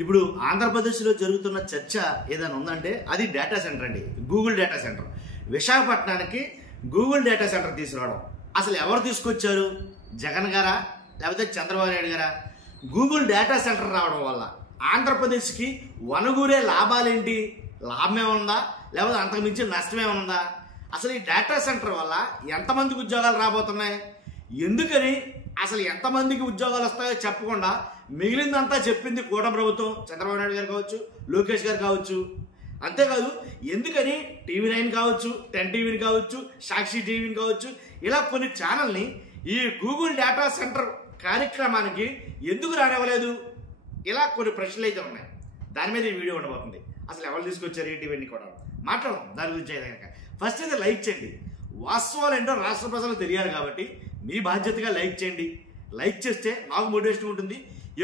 ఇప్పుడు ఆంధ్రప్రదేశ్లో జరుగుతున్న చర్చ ఏదైనా ఉందంటే అది డేటా సెంటర్ అండి. Google data centre. విశాఖపట్నానికి గూగుల్ డేటా సెంటర్ తీసుకురావడం అసలు ఎవరు తీసుకొచ్చారు? జగన్ గారా లేకపోతే చంద్రబాబు నాయుడు గారా? గూగుల్ డేటా సెంటర్ రావడం వల్ల ఆంధ్రప్రదేశ్కి వనగూరే లాభాలేంటి? లాభమే ఉందా లేకపోతే అంతకుమించి నష్టమే ఉందా? అసలు ఈ డేటా సెంటర్ వల్ల ఎంతమందికి ఉద్యోగాలు రాబోతున్నాయి? ఎందుకని అసలు ఎంతమందికి ఉద్యోగాలు వస్తాయో చెప్పకుండా మిగిలిందంతా చెప్పింది కూటమి ప్రభుత్వం, చంద్రబాబు నాయుడు గారు కావచ్చు, లోకేష్ గారు కావచ్చు. అంతేకాదు ఎందుకని TV9 కావచ్చు, 10 టీవీని కావచ్చు, సాక్షి టీవీని కావచ్చు, ఇలా కొన్ని ఛానల్ని ఈ గూగుల్ డేటా సెంటర్ కార్యక్రమానికి ఎందుకు రానివ్వలేదు? ఇలా కొన్ని ప్రశ్నలు అయితే ఉన్నాయి. దాని మీద ఈ వీడియో ఉండబోతుంది. అసలు ఎవరు తీసుకొచ్చారు ఏంటి ఇవన్నీ కూడా మాట్లాడడం దాని గురించి అయితే కనుక ఫస్ట్ అయితే లైక్ చేయండి. వాస్తవాలు ఏంటో రాష్ట్ర ప్రజలకు తెలియాలి కాబట్టి మీ బాధ్యతగా లైక్ చేయండి. లైక్ చేస్తే నాకు మోటివేషన్ ఉంటుంది,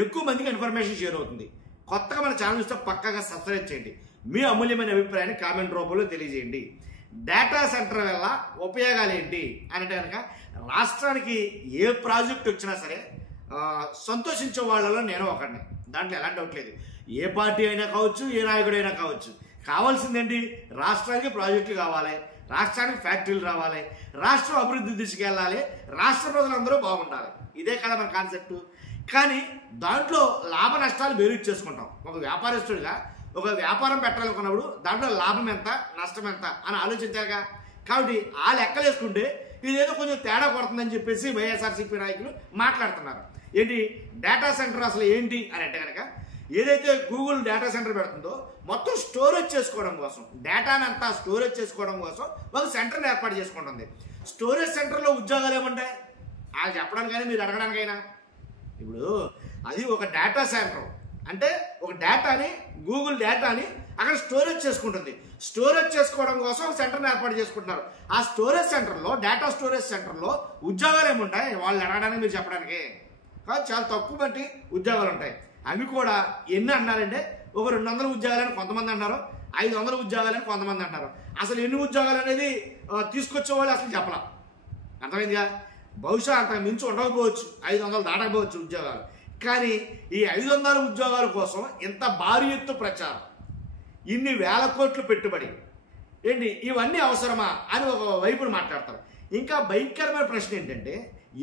ఎక్కువ మందికి ఇన్ఫర్మేషన్ షేర్ అవుతుంది. కొత్తగా మన ఛానల్ చూస్తే పక్కాగా సబ్స్క్రైబ్ చేయండి. మీ అమూల్యమైన అభిప్రాయాన్ని కామెంట్ రూపంలో తెలియజేయండి. డేటా సెంటర్ వల్ల ఉపయోగాలు ఏంటి అంటే కనుక రాష్ట్రానికి ఏ ప్రాజెక్ట్ వచ్చినా సరే సంతోషించే వాళ్ళలో నేను ఒకడిని. దాంట్లో ఎలాంటి డౌట్ లేదు. ఏ పార్టీ అయినా కావచ్చు, ఏ నాయకుడైనా కావచ్చు. కావాల్సిందేంటి? రాష్ట్రానికి ప్రాజెక్టులు కావాలి, రాష్ట్రానికి ఫ్యాక్టరీలు రావాలి, రాష్ట్రం అభివృద్ధి దిశకెళ్ళాలి, రాష్ట్ర ప్రజలందరూ బాగుండాలి. ఇదే కదా మన కాన్సెప్ట్. కానీ దాంట్లో లాభ నష్టాలు వేరు చేసుకుంటాం. ఒక వ్యాపారస్తుడిగా ఒక వ్యాపారం పెట్టాలనుకున్నప్పుడు దాంట్లో లాభం ఎంత, నష్టం ఎంత అని ఆలోచించాలిగా. కాబట్టి ఆ లెక్కలు వేసుకుంటే ఇదేదో కొంచెం తేడా కొడుతుందని చెప్పేసి వైఎస్ఆర్సీపీ నాయకులు మాట్లాడుతున్నారు. ఏంటి డేటా సెంటర్ అసలు ఏంటి అని అంటే కనుక ఏదైతే గూగుల్ డేటా సెంటర్ పెడుతుందో మొత్తం స్టోరేజ్ చేసుకోవడం కోసం, డేటాని అంతా స్టోరేజ్ చేసుకోవడం కోసం ఒక సెంటర్ని ఏర్పాటు చేసుకుంటుంది. స్టోరేజ్ సెంటర్లో ఉద్యోగాలు ఏముంటాయి అది చెప్పడానికైనా మీరు అడగడానికైనా. ఇప్పుడు అది ఒక డేటా సెంటర్ అంటే ఒక డేటాని, గూగుల్ డేటాని అక్కడ స్టోరేజ్ చేసుకుంటుంది. స్టోరేజ్ చేసుకోవడం కోసం ఒక సెంటర్ని ఏర్పాటు చేసుకుంటున్నారు. ఆ స్టోరేజ్ సెంటర్లో, డేటా స్టోరేజ్ సెంటర్లో ఉద్యోగాలు ఏముంటాయి వాళ్ళు అడగడానికి మీరు చెప్పడానికి? చాలా తక్కువ బట్టి ఉద్యోగాలు ఉంటాయి. అవి కూడా ఎన్ని అన్నారంటే ఒక 200 ఉద్యోగాలని కొంతమంది అంటారు, 500 ఉద్యోగాలని కొంతమంది అంటారు. అసలు ఎన్ని ఉద్యోగాలు అనేది తీసుకొచ్చేవాళ్ళు అసలు చెప్పలా. అర్థమైందిగా? బహుశా అంతకు మించి ఉండకపోవచ్చు, 500 దాటకపోవచ్చు ఉద్యోగాలు. కానీ ఈ 500 ఉద్యోగాల కోసం ఇంత భారీ ఎత్తు ప్రచారం, ఇన్ని వేల కోట్లు పెట్టుబడి ఏంటి ఇవన్నీ అవసరమా అని ఒక వైపును మాట్లాడతారు. ఇంకా భయంకరమైన ప్రశ్న ఏంటంటే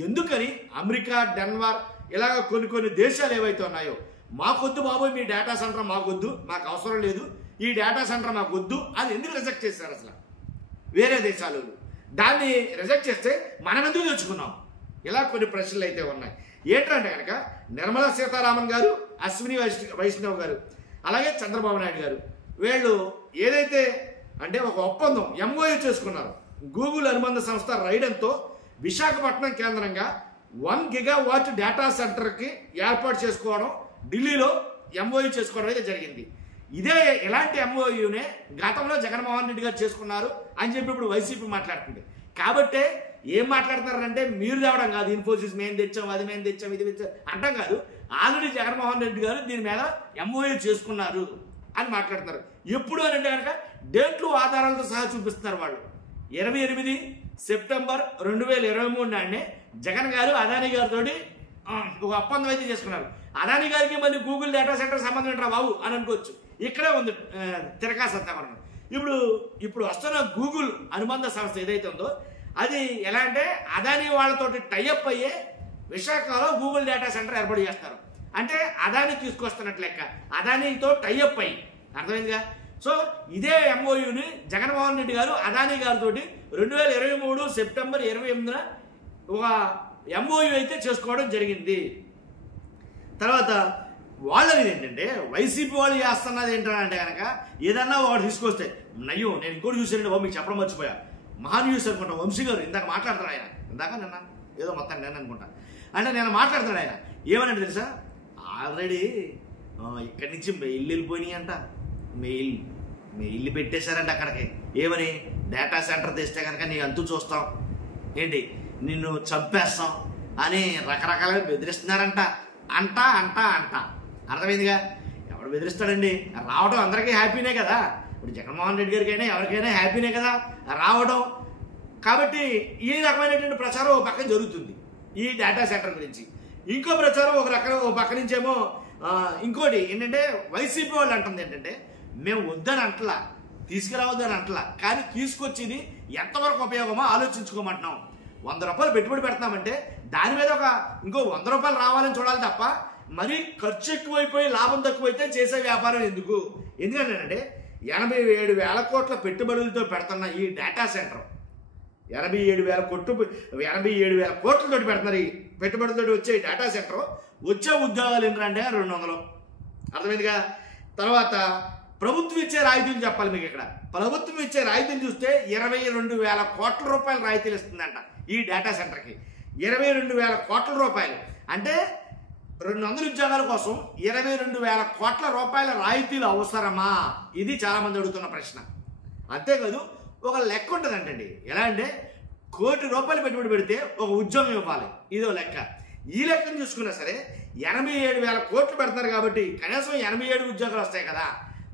ఎందుకని అమెరికా, డెన్మార్ ఇలాగ కొన్ని దేశాలు ఏవైతే ఉన్నాయో మాకొద్దు బాబోయ్ మీ డేటా సెంటర్ మాకొద్దు, మాకు అవసరం లేదు, ఈ డేటా సెంటర్ మాకు వద్దు అని ఎందుకు రిజెక్ట్ చేశారు? అసలు వేరే దేశాలు దాన్ని రిజెక్ట్ చేస్తే మనం ఎందుకు తెచ్చుకున్నాం? ఇలా కొన్ని ప్రశ్నలు అయితే ఉన్నాయి. ఏంటంటే కనుక నిర్మలా సీతారామన్ గారు, అశ్విని వైష్ణవ్ గారు, అలాగే చంద్రబాబు నాయుడు గారు వీళ్ళు ఏదైతే అంటే ఒక ఒప్పందం MOU చేసుకున్నారు. గూగుల్ అనుబంధ సంస్థ రైడన్తో విశాఖపట్నం కేంద్రంగా 1 గిగావాట్ డేటా సెంటర్కి ఏర్పాటు చేసుకోవడం, ఢిల్లీలో MOU చేసుకోవడం అయితే జరిగింది. ఇలాంటి MOUనే గతంలో జగన్మోహన్ రెడ్డి గారు చేసుకున్నారు అని చెప్పి ఇప్పుడు వైసీపీ మాట్లాడుతుంది. కాబట్టి ఏం మాట్లాడుతున్నారంటే మీరు తేవడం కాదు, ఇన్ఫోసిస్ మేము తెచ్చాం, అది మేము తెచ్చాం, ఇది తెచ్చాం అంటాం కాదు. ఆల్రెడీ జగన్మోహన్ రెడ్డి గారు దీని మీద MOU చేసుకున్నారు అని మాట్లాడుతున్నారు. ఎప్పుడు అని అంటే కనుక డేట్లు ఆధారాలతో సహా చూపిస్తున్నారు వాళ్ళు. 28 సెప్టెంబర్ 2023 నాడే జగన్ గారు అదానీ గారితో ఒక ఒప్పందం అయితే చేసుకున్నారు. అదానీ గారికి మళ్ళీ గూగుల్ డేటా సెంటర్ సంబంధం ఏంట్రా బాబు అని అనుకోవచ్చు. ఇక్కడే ఉంది తిరకా సత్తావరణం. ఇప్పుడు వస్తున్న గూగుల్ అనుబంధ సంస్థ ఏదైతే ఉందో అది ఎలా అంటే అదానీ వాళ్ళతోటి టైఅప్ అయ్యే విశాఖలో గూగుల్ డేటా సెంటర్ ఏర్పాటు చేస్తారు. అంటే అదానీ తీసుకొస్తున్నట్టు లెక్క, అదానీతో టైఅప్ అయ్యి. అర్థమైందిగా? సో ఇదే MOUని జగన్మోహన్ రెడ్డి గారు అదానీ గారితో 2023 సెప్టెంబర్ 28న ఒక MOU అయితే చేసుకోవడం జరిగింది. తర్వాత వాళ్ళది ఏంటంటే వైసీపీ వాళ్ళు చేస్తున్నది ఏంటంటే కనుక ఏదన్నా వాడు తీసుకొస్తే నయ్యో నేను ఇంకోటి చూసానండి బాబు మీకు చెప్పడం మర్చిపోయా. మహాన్ న్యూస్ అనుకుంటా వంశీ గారు ఇందాక మాట్లాడతాడు. ఆయన ఇందాక నిన్న ఏదో మొత్తం నేను అనుకుంటా అంటే నేను మాట్లాడతాడు. ఆయన ఏమనంటే తెలుసా, ఆల్రెడీ ఇక్కడి నుంచి మెయిల్ వెళ్ళిపోయినాయి అంట. మెయిల్ పెట్టేశారంట అక్కడికి. ఏమని? డేటా సెంటర్ తెస్తే కనుక నీ అంతు చూస్తాం ఏంటి, నిన్ను చంపేస్తాం అని రకరకాలుగా బెదిరిస్తున్నారంట. అంట అర్థమైందిగా? ఎవడు బెదిరిస్తాడండి? రావడం అందరికీ హ్యాపీనే కదా. ఇప్పుడు జగన్మోహన్ రెడ్డి గారికైనా ఎవరికైనా హ్యాపీనే కదా రావడం. కాబట్టి ఈ రకమైనటువంటి ప్రచారం ఒక పక్కన జరుగుతుంది ఈ డేటా సెంటర్ గురించి. ఇంకో ప్రచారం ఒక పక్క నుంచేమో ఇంకోటి ఏంటంటే వైసీపీ వాళ్ళు అంటుంది ఏంటంటే మేము వద్దని అంటలా, తీసుకురావద్దని అంటలా, కానీ తీసుకొచ్చేది ఎంతవరకు ఉపయోగమో ఆలోచించుకోమంటున్నాం. 100 రూపాయలు పెట్టుబడి పెడతామంటే దాని మీద ఇంకో 100 రూపాయలు రావాలని చూడాలి తప్ప మరి ఖర్చు ఎక్కువైపోయి లాభం తక్కువైతే చేసే వ్యాపారం ఎందుకు? ఎందుకంటే 87,000 కోట్ల పెట్టుబడులతో పెడుతున్న ఈ డేటా సెంటర్ 87,000 కోట్లతో పెడుతున్నారు. ఈ పెట్టుబడితో వచ్చే డేటా సెంటర్ వచ్చే ఉద్యోగాలు ఏంటంటే 200. అర్థమైందిగా? తర్వాత ప్రభుత్వం ఇచ్చే రాయితీలు చెప్పాలి మీకు. ఇక్కడ ప్రభుత్వం ఇచ్చే రాయితీలు చూస్తే 22,000 కోట్ల రూపాయల రాయితీలు ఇస్తుందంట ఈ డేటా సెంటర్కి. 22,000 కోట్ల రూపాయలు అంటే 200 ఉద్యోగాల కోసం 22,000 కోట్ల రూపాయల రాయితీలు అవసరమా? ఇది చాలా మంది అడుగుతున్న ప్రశ్న. అంతేకాదు ఒక లెక్క ఉంటుందంటండి. ఎలా అంటే 1 కోటి రూపాయలు పెట్టుబడి పెడితే ఒక ఉద్యోగం ఇవ్వాలి, ఇదో లెక్క. ఈ లెక్కను చూసుకున్నా సరే 87,000 కోట్లు పెడతారు కాబట్టి కనీసం 87 ఉద్యోగాలు వస్తాయి కదా,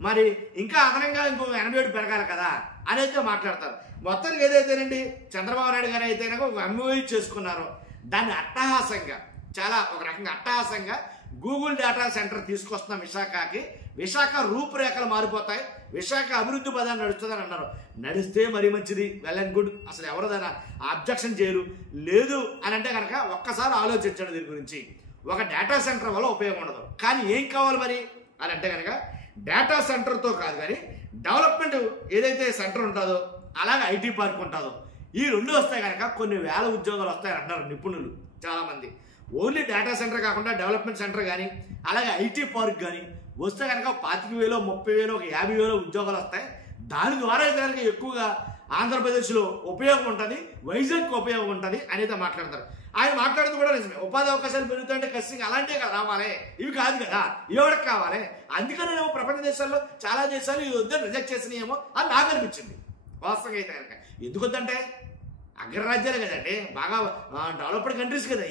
మరి ఇంకా అదనంగా ఇంకో 87 పెరగాలి కదా అనేది మాట్లాడతారు. మొత్తానికి ఏదైతేనండి చంద్రబాబు నాయుడు గారు అయితే ఒక ఎంఓయూ చేసుకున్నారో దాన్ని అట్టహాసంగా, చాలా ఒక రకంగా అట్టహాసంగా గూగుల్ డేటా సెంటర్ తీసుకొస్తున్న విశాఖకి, విశాఖ రూపురేఖలు మారిపోతాయి, విశాఖ అభివృద్ధి పదాన్ని నడుస్తుందని అన్నారు. నడిస్తే మరీ మంచిది, వెల్ అండ్ గుడ్. అసలు ఎవరు దాన్ని అబ్జెక్షన్ చేయరు. లేదు అని అంటే కనుక ఒక్కసారి ఆలోచించండి దీని గురించి. ఒక డేటా సెంటర్ వల్ల ఉపయోగం ఉండదు. కానీ ఏం కావాలి మరి అని అంటే కనుక డేటా సెంటర్తో కాదు కానీ డెవలప్మెంట్ ఏదైతే సెంటర్ ఉంటుందో అలాగే ఐటీ పార్క్ ఉంటుందో ఈ రెండు వస్తే కనుక కొన్ని వేల ఉద్యోగాలు వస్తాయని అంటున్నారు నిపుణులు చాలామంది. ఓన్లీ డేటా సెంటర్ కాకుండా డెవలప్మెంట్ సెంటర్ కానీ అలాగే ఐటీ పార్క్ కానీ వస్తే కనుక 25,000, 30,000, 50,000 ఉద్యోగాలు వస్తాయి. దాని ద్వారా అయితే ఎక్కువగా ఆంధ్రప్రదేశ్లో ఉపయోగం ఉంటుంది, వైజాగ్కి ఉపయోగం ఉంటుంది అనేది మాట్లాడతారు. ఆయన మాట్లాడుతూ కూడా నిజమే. ఉపాధి అవకాశాలు పెరుగుతుంటే ఖచ్చితంగా అలాంటివి కదా రావాలి, ఇవి కాదు కదా, ఎవరికి కావాలి. అందుకనే ఏమో ప్రపంచ దేశాల్లో చాలా దేశాలు ఈ వద్దని రిజెక్ట్ చేసినాయేమో అని నాకు అనిపించింది. వాస్తవంగా అయితే కనుక ఎందుకు వద్దంటే అగ్రరాజ్యాలు కదండి, బాగా డెవలప్డ్ కంట్రీస్ కదా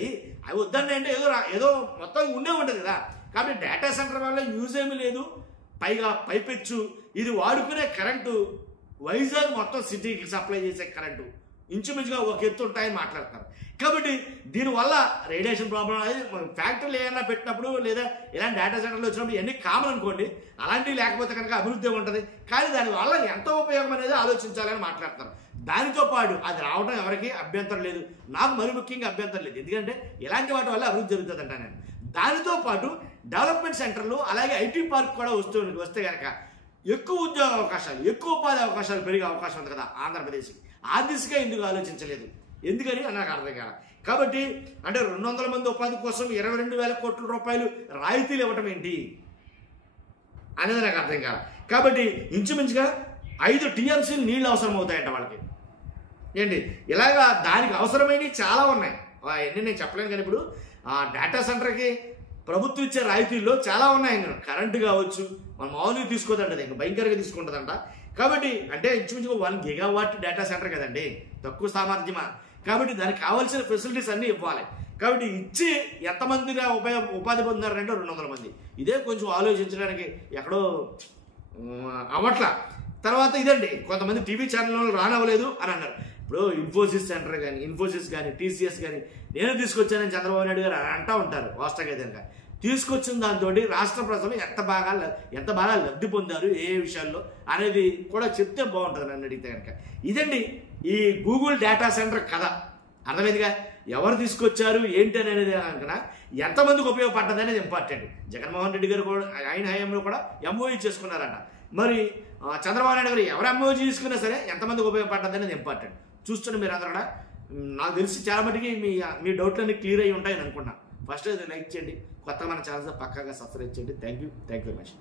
అవి వద్దండి అంటే ఏదో మొత్తం ఉండే ఉంటుంది కదా. కాబట్టి డేటా సెంటర్ వల్ల యూజ్ ఏమీ లేదు. పైగా పైపెచ్చు ఇది వాడుకునే కరెంటు వైజాగ్ మొత్తం సిటీకి సప్లై చేసే కరెంటు ఇంచుమించుగా ఒక ఎత్తు ఉంటాయని మాట్లాడుతున్నారు. కాబట్టి దీనివల్ల రేడియేషన్ ప్రాబ్లం అనేది ఫ్యాక్టరీలు ఏమైనా పెట్టినప్పుడు లేదా ఇలాంటి డేటా సెంటర్లు వచ్చినప్పుడు ఇవన్నీ కామన్ అనుకోండి. అలాంటివి లేకపోతే కనుక అభివృద్ధి ఉంటుంది. కానీ దానివల్ల ఎంత ఉపయోగం అనేది ఆలోచించాలని మాట్లాడుతున్నారు. దానితో పాటు అది రావడం ఎవరికి అభ్యంతరం లేదు, నాకు మరి ముఖ్యంగా అభ్యంతరం లేదు. ఎందుకంటే ఇలాంటి వాటి వల్ల అభివృద్ధి జరుగుతుంది అంట నేను. దానితో పాటు డెవలప్మెంట్ సెంటర్లు అలాగే ఐటీ పార్క్ కూడా వస్తే కనుక ఎక్కువ ఉద్యోగ అవకాశాలు, ఎక్కువ ఉపాధి అవకాశాలు పెరిగే అవకాశం ఉంది కదా ఆంధ్రప్రదేశ్కి. ఆ దిశగా ఎందుకు ఆలోచించలేదు, ఎందుకని నాకు అర్థం కాదు. కాబట్టి అంటే 200 మంది ఉపాధి కోసం 22,000 కోట్ల రూపాయలు రాయితీలు ఇవ్వటం ఏంటి అనేది నాకు అర్థం కాదు. కాబట్టి ఇంచుమించుగా 5 టీఎంసీలు నీళ్ళు అవసరం అవుతాయంట వాళ్ళకి. ఏంటి ఇలాగా దానికి అవసరమైనవి చాలా ఉన్నాయి. అవన్నీ నేను చెప్పలేను. కానీ ఇప్పుడు డేటా సెంటర్కి ప్రభుత్వం ఇచ్చే రాయితీల్లో చాలా ఉన్నాయి. కరెంటు కావచ్చు, మనం మామూలుగా తీసుకోదంట, ఇంకా భయంకరంగా తీసుకుంటుందంట. కాబట్టి అంటే ఇంచుమించుగా 1 గిగావాట్ డేటా సెంటర్ కదండి, తక్కువ సామర్థ్యమా. కాబట్టి దానికి కావాల్సిన ఫెసిలిటీస్ అన్నీ ఇవ్వాలి. కాబట్టి ఇచ్చి ఎంతమందిగా ఉపాధి పొందారంటే 200 మంది. ఇదే కొంచెం ఆలోచించడానికి ఎక్కడో అవ్వట్లా. తర్వాత ఇదండి కొంతమంది టీవీ ఛానల్లో రానవ్వలేదు అని అన్నారు. ఇప్పుడు ఇన్ఫోసిస్ సెంటర్ కానీ, ఇన్ఫోసిస్ కానీ, టీసీఎస్ కానీ నేను తీసుకొచ్చానని చంద్రబాబు నాయుడు గారు అంటూ ఉంటారు. వాస్తవంగా ఏదైనా తీసుకొచ్చిన దాంతో రాష్ట్ర ప్రజలు ఎంత బాగా లబ్ధి పొందారు ఏ విషయాల్లో అనేది కూడా చెప్తే బాగుంటుంది నన్ను అడిగితే కనుక. ఇదండి ఈ గూగుల్ డేటా సెంటర్ కథ. అర్థమైందిగా ఎవరు తీసుకొచ్చారు ఏంటి అనేది కనుక ఎంతమందికి ఉపయోగపడ్డది అనేది ఇంపార్టెంట్. జగన్మోహన్ రెడ్డి గారు కూడా ఆయన హయాంలో కూడా ఎంఓయూ చేసుకున్నారంట. మరి చంద్రబాబు నాయుడు గారు ఎవరు ఎంఓయూ చేసుకున్నా సరే ఎంతమందికి ఉపయోగపడ్డది అనేది ఇంపార్టెంట్. చూస్తున్న మీరు అందరూ కూడా నాకు తెలిసి చాలా మటుకి మీ డౌట్లన్నీ క్లియర్ అయ్యి ఉంటాయని అనుకున్నా. ఫస్ట్ లైక్ చేయండి, కొత్తగా మన ఛానల్స్ పక్కాగా సబ్స్క్రైబ్ చేయండి. Thank you very much.